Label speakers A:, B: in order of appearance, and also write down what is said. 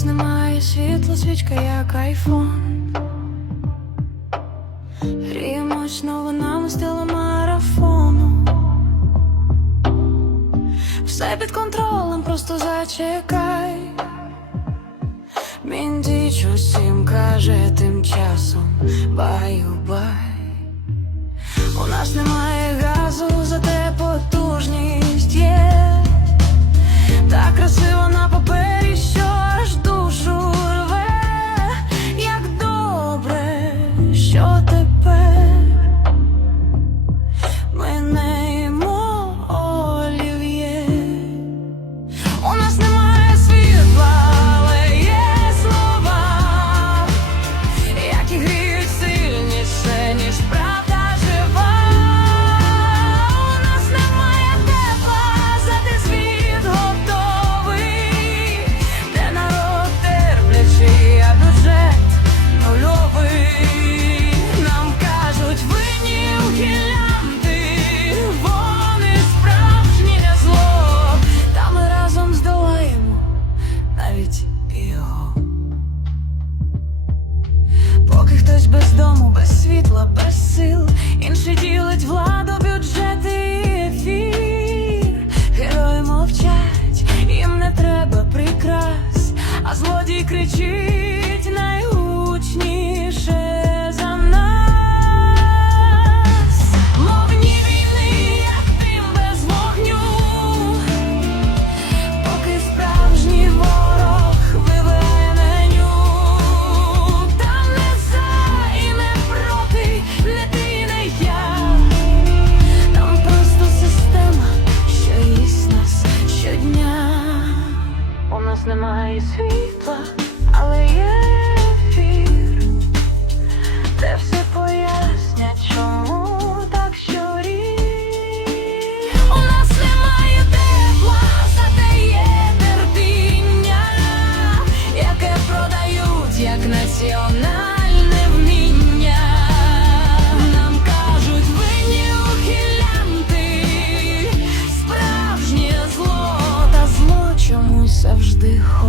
A: нас немає світла, свічка, як айфон. Гріємось новинами з телемарафону. Все під контролем, просто зачекай. Міндіч усім каже тим часом баю-бай. У нас немає його, поки хтось без дому, без світла, без сил, інші ділить владу, бюджети і ефір, герої мовчать, їм не треба прикрас, а злодій кричить. my sweet love. I'll let. вздих.